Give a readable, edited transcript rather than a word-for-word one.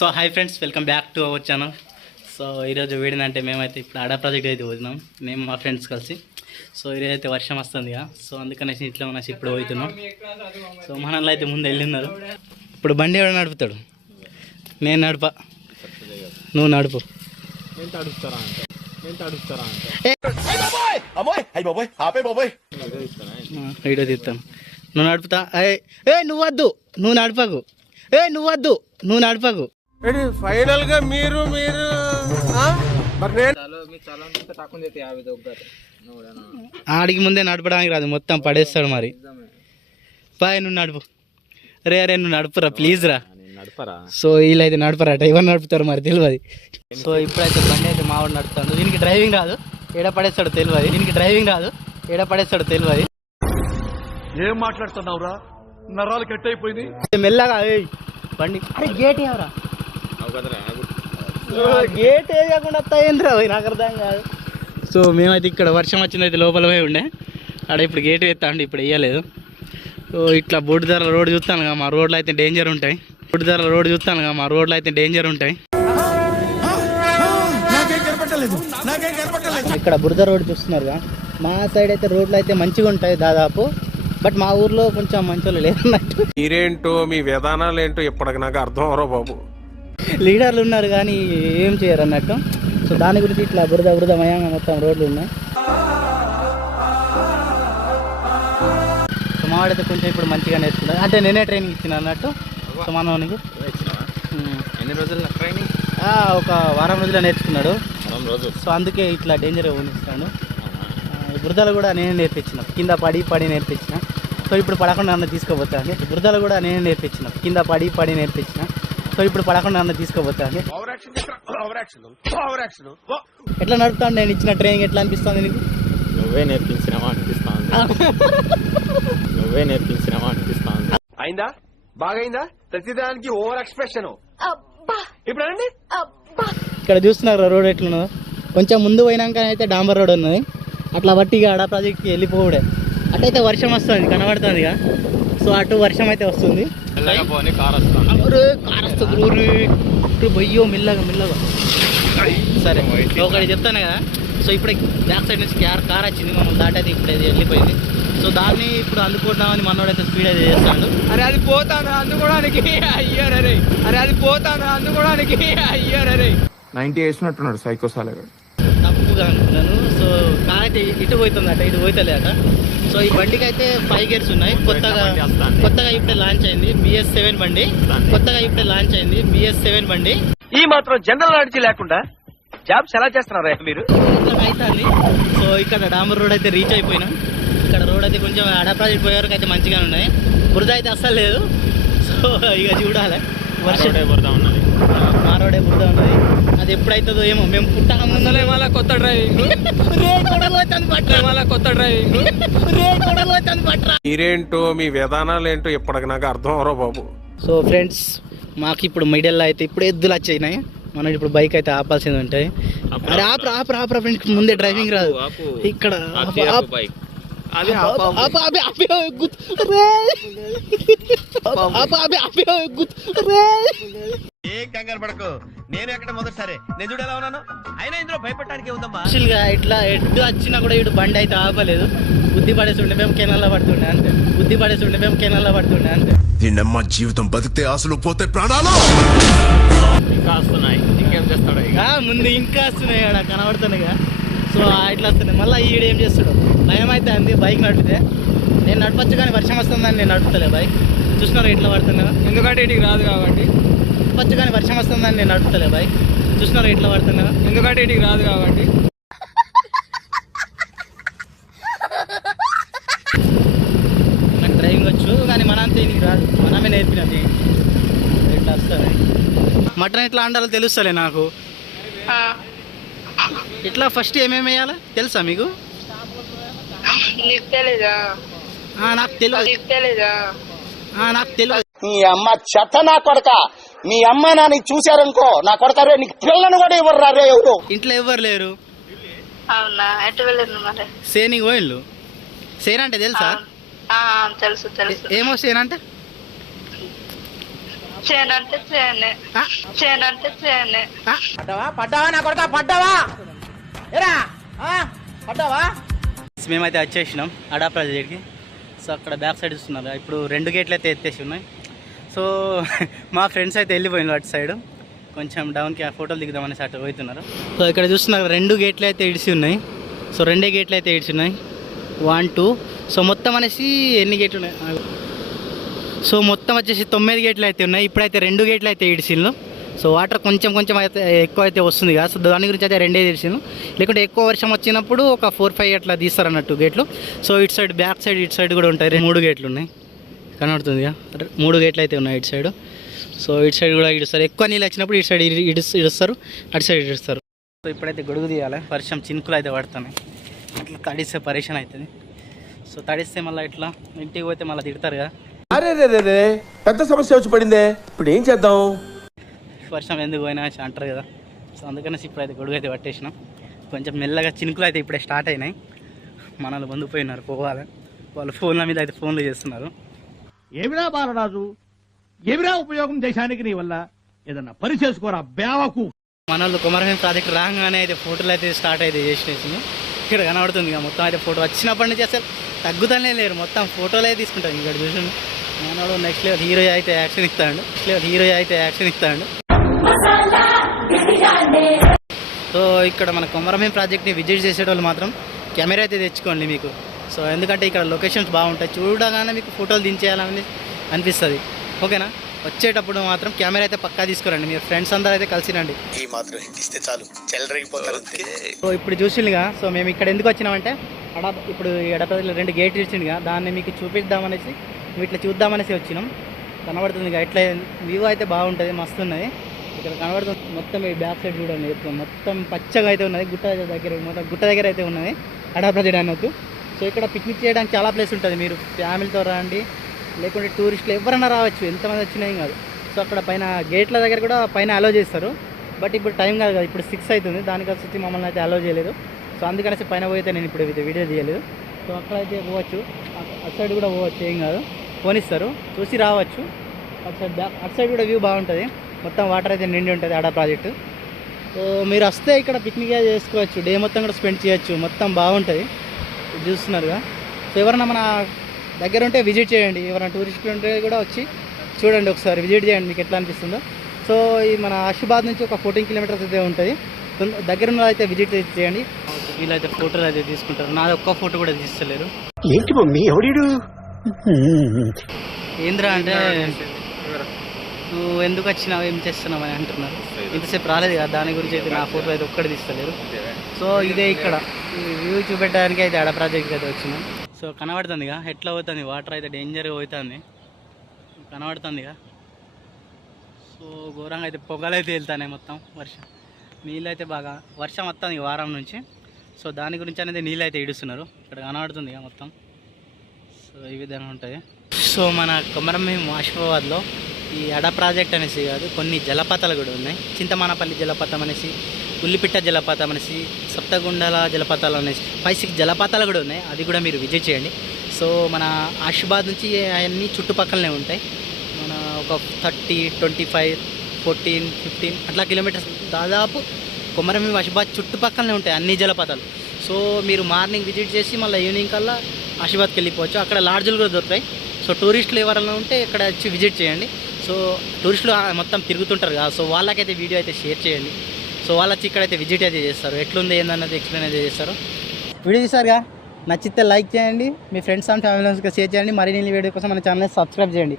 So hi friends, welcome back to our channel. So ఈరోజు వీడినంటే మేమైతే ఇప్పుడు ఆడా ప్రాజెక్ట్ అయితే పోతున్నాం, మేము మా ఫ్రెండ్స్ కలిసి. సో ఈరోజు అయితే వర్షం వస్తుంది కదా, సో అందుకనేసి ఇట్లా ఉన్నసి ఇప్పుడు పోతున్నాం. సో మనలో అయితే ముందు వెళ్ళిన్నారు. ఇప్పుడు బండి ఎవడు నడుపుతాడు? నేను నడుపా, నువ్వు నడుపు. వీడియో తీస్తాను, నువ్వు నడుపుతా. ఏ నువ్వు వద్దు, నువ్వు నడపకు. నువ్వు నడపకు. ఫైనల్ గా మీరు ఆడికి ముందే నడపడానికి రాదు, మొత్తం పడేస్తాడు. మరి బాయ్, నువ్వు నడుపు. రే నువ్వు నడుపురా ప్లీజ్ రా. సో వీళ్ళైతే నడపరాట, ఎవరు నడుపుతారు మరి తెలియదు. సో ఇప్పుడైతే బండి అయితే మావాడు నడుపుతాడు. దీనికి డ్రైవింగ్ రాదు, ఏడ పడేస్తాడు తెలియదు. ఏం మాట్లాడుతున్నావురా? నరాలు కట్ అయిపోయింది. మెల్లగా బండి. అరే గేట్ ఎవరా? గేట్ వేయకుండా వస్తాయిందిరా, నాకు అర్థం కాదు. సో మేమైతే ఇక్కడ వర్షం వచ్చింది అయితే లోపల పోయి ఉండే, అక్కడ ఇప్పుడు గేట్ వేస్తాండి, ఇప్పుడు వేయలేదు. సో ఇట్లా బోర్డుదార రోడ్ చూస్తాను కదా, మా రోడ్లు అయితే డేంజర్ ఉంటాయి. ఇక్కడ బురద రోడ్ చూస్తున్నారుగా, మా సైడ్ అయితే రోడ్లు అయితే మంచిగా ఉంటాయి దాదాపు. బట్ మా ఊర్లో కొంచెం మంచోళ్ళు లేదన్నట్టు. మీరేంటో మీ విధానాలు ఏంటో ఇప్పటికి నాకు అర్థం అవరో బాబు. లీడర్లు ఉన్నారు కానీ ఏం చేయరు అన్నట్టు. సో దాని గురించి ఇట్లా బురదమయంగా మొత్తం రోడ్లు ఉన్నాయి. సో మావాడైతే కొంచెం ఇప్పుడు మంచిగా నేర్చుకున్నాడు, అంటే నేనే ట్రైనింగ్ ఇచ్చిన అన్నట్టు. సో మనకి ఎన్ని రోజుల ట్రైనింగ్? ఒక వారం రోజుల్లో నేర్చుకున్నాడు. సో అందుకే ఇట్లా డేంజర్గా ఊహిస్తాడు. బురదలు కూడా నేనే నేర్పించిన, కింద పడి నేర్పించిన. సో ఇప్పుడు పడకుండా నన్ను తీసుకోపోతాను. సో ఇప్పుడు పడకుండా నన్ను తీసుకోపోతాను. ఎట్లా నడుపుతాను నేను ఇచ్చిన ట్రైనింగ్? ఎట్లా అనిపిస్తుంది నీకు? నువ్వే నేర్పించినావా అనిపిస్తాను. అయిందా? బాగైందా? ప్రతిదానికి ఓవర్ ఎక్స్ప్రెషన్. ఇప్పుడు ఇక్కడ చూస్తున్నారు రోడ్ ఎట్లున్నదో. కొంచెం ముందు పోయినాక అయితే డాంబర్ రోడ్ ఉన్నది, అట్లా బట్టి ఇక ఆడా ప్రాజెక్ట్కి వెళ్ళిపోవడే. అటైతే వర్షం వస్తుంది కనబడుతుంది ఇక. సో అటు వర్షం అయితే వస్తుంది. కార్ వస్తుంది బొయ్యో మెల్లగా. సరే ఒకటి చెప్తాను కదా. సో ఇప్పుడు బ్యాక్ సైడ్ నుంచి కార్ వచ్చింది, మనం దాటైతే ఇప్పుడు అది వెళ్ళిపోయింది. సో దాన్ని ఇప్పుడు అందుకుంటామని మనోడైతే స్పీడ్ అయితే చేస్తాడు. అరే అది పోతాను అందుకోవడానికి, అయ్యారే 90 వేసినట్టున్నాడు సైకోసాలగా. తప్పుగా అనుకున్నాను. సో కార్ అయితే ఇటు పోతుందట, ఇటు పోతలేదట. సో ఈ బండికి అయితే 5 గేర్స్ ఉన్నాయి. కొత్తగా ఇప్పుడే లాంచ్ అయింది BS7 బండి. ఈ మాత్రం జనరల్ నాలెడ్జ్ లేకుండా జాబ్స్ ఎలా చేస్తున్నారా మీరు? అవుతుంది. సో ఇక్కడ డాంబర్ రోడ్ అయితే రీచ్ అయిపోయినాం. ఇక్కడ రోడ్ అయితే కొంచెం ఆడా ప్రాజెక్ట్ పోయే వరకు అయితే మంచిగానే ఉన్నాయి. బురద అయితే అస్సలు లేదు. సో ఇక చూడాలి. వర్షం బురద ఉన్నది, మా రోడే బురద ఉన్నది. అది ఎప్పుడైతుందో ఏమో. మేము పుట్టక ముందలే మళ్ళీ కొత్త డ్రైవింగ్. మీరేంటో మీ విధానాలు ఏంటో ఇప్పటికి నాకు అర్థం అవరో బాబు. సో ఫ్రెండ్స్, మాకు ఇప్పుడు మిడిల్లో అయితే ఇప్పుడు ఎద్దులు వచ్చాయినాయి. మనం ఇప్పుడు బైక్ అయితే ఆపాల్సింది ఉంటాయి. అరే ఆపరా ఫ్రెండ్స్, ముందే డ్రైవింగ్ రాదు ఇక్కడ. ఏం కంగారు పడకు, నేను ఎక్కడ మొదటిసారి నేను చూడేలా ఉన్నాను. అయినా ఇందులో భయపడటానికి ఉందమ్మా. ఇట్లా ఎడ్డు వచ్చినా కూడా ఇటు బండి అయితే ఆపలేదు. బుద్ధి పడేస్తుండే మేము కెనాల్లో పడుతుండే అంతే. దీన్నమ్మ జీవితం బతికితే ఆశలు పోతే ప్రాణాలు ఇంకా వస్తున్నాయి. ఇంకేం చేస్తాడు ఇక? ముందు ఇంకా వస్తున్నాయి అక్కడ కనబడుతున్నాయి. సో ఇట్లా వస్తున్నాయి. మళ్ళీ ఈడు ఏం చేస్తాడు? భయం అయితే అంది బైక్ నడిపితే. నేను నడపచ్చు కానీ వర్షం వస్తుందని నేను నడుపుతలే బైక్. చూస్తున్నారు ఎట్లా పడుతున్నా? ఎందుకంటే ఇటుకి రాదు కాబట్టి. నడపచ్చు కానీ వర్షం వస్తుందని నేను నడుపుతలే బైక్. చూస్తున్నారు ఎట్లా పడుతున్నా? ఎందుకంటే ఇటుకి రాదు కాబట్టి. నాకు డ్రైవింగ్ వచ్చు కానీ మనంతా ఇంటికి రాదు, మనమే నేర్పినది. ఎట్లా వస్తుంది? మటన్ ఎట్లా అండాలో తెలుస్తలే నాకు. ఇట్లా ఫస్ట్ ఏమేమి వేయాలా తెలుసా మీకు? నాకు తెలియదు. మీ అమ్మ చెత్త నా కొడక. మీ అమ్మ నాని చూశారనుకో నా కొడక, రే నీకు పిల్లను కూడా ఇవ్వరు రే. ఎవరు ఇంట్లో ఎవరు లేరు. అవునా? ఎటు వెళ్ళరు మరి? సేనికి పోయిళ్ళు. సేన అంటే తెలుసా? తెలుసు. ఏమో సేన అంటే చేయను అంటే చేయనే, చేయను అంటే చేయనే. మేమైతే వచ్చేసినాం అడా ప్రాజెక్ట్కి. సో అక్కడ బ్యాక్ సైడ్ చూస్తున్నారు, ఇప్పుడు 2 గేట్లు అయితే ఎత్తేసి ఉన్నాయి. సో మా ఫ్రెండ్స్ అయితే వెళ్ళిపోయినారు అటు సైడ్, కొంచెం డౌన్కి ఫోటోలు దిగుదామనేసి అటు పోతున్నారు. సో ఇక్కడ చూస్తున్నారు 2 గేట్లు అయితే ఇడిసి ఉన్నాయి. సో 2 గేట్లు అయితే ఇడిసి ఉన్నాయి, 1 2. సో మొత్తం అనేసి ఎన్ని గేట్లు ఉన్నాయి? సో మొత్తం వచ్చేసి 9 గేట్లు అయితే ఉన్నాయి. ఇప్పుడైతే 2 గేట్లు అయితే ఇడిసిళ్ళు. సో వాటర్ కొంచెం కొంచెం అయితే ఎక్కువ అయితే వస్తుంది కదా, సో దాని గురించి అయితే 2 ఇడిసిళ్ళు. లేకుంటే ఎక్కువ వర్షం వచ్చినప్పుడు ఒక 4 5 అట్లా తీస్తారు అన్నట్టు గేట్లు. సో ఇటు సైడ్ బ్యాక్ సైడ్ ఇటు సైడ్ కూడా ఉంటాయి. 3 గేట్లు ఉన్నాయి, కనబడుతుంది కదా, 3 గేట్లు అయితే ఉన్నాయి ఇటు సైడ్. సో ఇటు సైడ్ కూడా ఇడుస్తారు. ఎక్కువ నీళ్ళు వచ్చినప్పుడు ఇటు సైడ్ ఇడుస్తారు, అటు సైడ్ ఇడుస్తారు. సో ఇప్పుడైతే గొడుగు తీయాలి, వర్షం చినుకులు అయితే పడుతున్నాయి. అట్లా తడిస్తే పరేషన్ అవుతుంది. సో తడిస్తే మళ్ళీ ఇట్లా ఇంటికి పోతే మళ్ళీ తిడతారు కదా. అరే రే పెద్ద సమస్య వచ్చి పడిందే, ఇప్పుడు ఏం చేద్దాం? వర్షం ఎందుకు పోయినా అంటారు కదా. సో అందుకనేసి ఇప్పుడైతే గొడుగు అయితే పట్టేసినాం. కొంచెం మెల్లగా చినుకులు అయితే ఇప్పుడే స్టార్ట్ అయినాయి. మనల్ని బంధుపోయినారు పోవాలి, వాళ్ళు ఫోన్ల మీద అయితే ఫోన్లు చేస్తున్నారు. ఏమిరా బాలరాజు, ఏమిరా ఉపయోగం దేశానికి నీ వల్ల? ఏదన్నా పని చేసుకోరా బేవకు. మన వాళ్ళు కొమరభీం ప్రాజెక్ట్ రాగానే అయితే ఫోటోలు అయితే స్టార్ట్ అయితే చేసేసింది. ఇక్కడ కనబడుతుంది ఇక మొత్తం అయితే ఫోటో వచ్చినప్పటి నుంచి అసలు తగ్గుతానే లేరు, మొత్తం ఫోటోలు అయితే తీసుకుంటాం. ఇక్కడ చూసి మనోడు నెక్స్ట్ లెవెల్ హీరో అయితే యాక్షన్ ఇస్తాడు. సో ఇక్కడ మన కొమరభీం ప్రాజెక్ట్ని విజిట్ చేసేటోళ్ళు మాత్రం కెమెరా అయితే తెచ్చుకోండి మీకు. సో ఎందుకంటే ఇక్కడ లొకేషన్స్ బాగుంటాయి, చూడగానే మీకు ఫోటోలు దించేయాలని అనిపిస్తుంది. ఓకేనా, వచ్చేటప్పుడు మాత్రం కెమెరా అయితే పక్కా తీసుకురండి. మీరు ఫ్రెండ్స్ అందరూ అయితే కలిసి రండి. ఈ మాత్రం ఇస్తే చాలు, చెల్లరగిపోతారు. సో ఇప్పుడు చూసిందిగా, సో మేము ఇక్కడ ఎందుకు వచ్చినామంటే ఇప్పుడు ఎడపల్లిలో 2 గేట్లు ఇచ్చిందిగా, దాన్ని మీకు చూపిద్దామనేసి ఇట్లా చూద్దామనేసి వచ్చినాం. కనబడుతుంది ఇట్లా వ్యూ అయితే బాగుంటుంది, మస్తు ఉన్నది. ఇక్కడ కనబడుతుంది మొత్తం ఈ బ్యాక్ సైడ్ చూడండి, మొత్తం పచ్చగా అయితే ఉన్నది. గుట్ట దగ్గర అయితే ఉన్నది అడా ప్రాజెక్ట్ అనొద్దు. సో ఇక్కడ పిక్నిక్ చేయడానికి చాలా ప్లేస్ ఉంటుంది. మీరు ఫ్యామిలీతో రండి, లేకుంటే టూరిస్టులు ఎవరైనా రావచ్చు, ఎంతమంది వచ్చినా ఏం కాదు. సో అక్కడ పైన గేట్ల దగ్గర కూడా పైన అలో చేస్తారు. బట్ ఇప్పుడు టైం కాదు కదా, ఇప్పుడు 6 అవుతుంది, దానికోసం వచ్చి మమ్మల్ని అయితే అలో చేయలేదు. సో అందుకనేసి పైన పోయితే నేను ఇప్పుడు వీడియో తీయలేదు. సో అక్కడ అయితే పోవచ్చు, అటు సైడ్ కూడా పోవచ్చు, ఏం కాదు, పోనిస్తారు, చూసి రావచ్చు. అటు సైడ్ కూడా వ్యూ బాగుంటుంది, మొత్తం వాటర్ అయితే నిండి ఉంటుంది అడా ప్రాజెక్టు. సో మీరు వస్తే ఇక్కడ పిక్నిక్ చేసుకోవచ్చు, డే మొత్తం కూడా స్పెండ్ చేయొచ్చు, మొత్తం బాగుంటుంది. చూస్తున్నారుగా. సో ఎవరైనా మన దగ్గర ఉంటే విజిట్ చేయండి, ఎవరైనా టూరిస్టులు ఉంటే కూడా వచ్చి చూడండి, ఒకసారి విజిట్ చేయండి, మీకు ఎట్లా అనిపిస్తుందో. సో ఈ మన ఆసిఫాబాద్ నుంచి ఒక 14 కిలోమీటర్స్ అయితే ఉంటుంది, దగ్గర ఉన్న అయితే విజిట్ చేయండి. వీళ్ళైతే ఫోటోలు అయితే తీసుకుంటారు, నాది ఒక్క ఫోటో కూడా తీస్తలేరు. ఏంటి మమ్మీ ఎవడు? ఏంద్రా అంటే నువ్వు ఎందుకు వచ్చినావు, ఏం చేస్తున్నావు అని అంటున్నారు. ఇంతసేపు రాలేదు కదా, దాని గురించి అయితే నా ఫోటో అయితే ఒక్కటి తీస్తలేరు. సో ఇదే ఇక్కడ ఈ వ్యూ చూపెట్టడానికి అయితే అడా ప్రాజెక్ట్కి అయితే వచ్చినాం. సో కనబడుతుందిగా ఎట్లా పోతుంది, వాటర్ అయితే డేంజర్గా పోతుంది, కనబడుతుందిగా. సో ఘోరంగా అయితే పొగలు అయితే వెళ్తాయి, మొత్తం నీళ్ళు అయితే బాగా వర్షం వస్తుంది ఈ వారం నుంచి. సో దాని గురించి అనేది నీళ్ళు అయితే ఇడుస్తున్నారు, ఇక్కడ కనబడుతుంది మొత్తం. సో ఈ విధంగా ఉంటుంది. సో మన కొమరభీం ఆసిఫాబాద్లో ఈ అడా ప్రాజెక్ట్ అనేసి కాదు, కొన్ని జలపాతాలు కూడా ఉన్నాయి. చింతమానపల్లి జలపాతం అనేసి, ఉల్లిపిట్ట జలపాతం అనేసి, సప్తగుండాల జలపాతాలు అనేసి 5-6 జలపాతాలు కూడా ఉన్నాయి, అది కూడా మీరు విజిట్ చేయండి. సో మన ఆసిఫాబాద్ నుంచి అవన్నీ చుట్టుపక్కలనే ఉంటాయి. మన ఒక 30, 25, 14, 15 అట్లా కిలోమీటర్స్ దాదాపు కొమరభీం ఆసిఫాబాద్ చుట్టుపక్కలనే ఉంటాయి అన్ని జలపాతాలు. సో మీరు మార్నింగ్ విజిట్ చేసి మళ్ళీ ఈవినింగ్ కల్లా ఆసిఫాబాద్కి వెళ్ళిపోవచ్చు. అక్కడ లాడ్జులు కూడా దొరుకుతాయి. సో టూరిస్టులు ఎవరైనా ఉంటే ఇక్కడ వచ్చి విజిట్ చేయండి. సో టూరిస్టులు మొత్తం తిరుగుతుంటారు కదా, సో వాళ్ళకైతే వీడియో అయితే షేర్ చేయండి. సో వాళ్ళు వచ్చి ఇక్కడైతే విజిట్ అయితే చేస్తారు, ఎట్లుంది ఏందన్నది ఎక్స్ప్లెయిన్ అయితే చేస్తారు. వీడియో చూసారుగా, నచ్చితే లైక్ చేయండి, మీ ఫ్రెండ్స్ అండ్ ఫ్యామిలీ మెంబర్స్కి షేర్ చేయండి. మరిన్ని వీడియో కోసం మన ఛానల్ని సబ్స్క్రైబ్ చేయండి.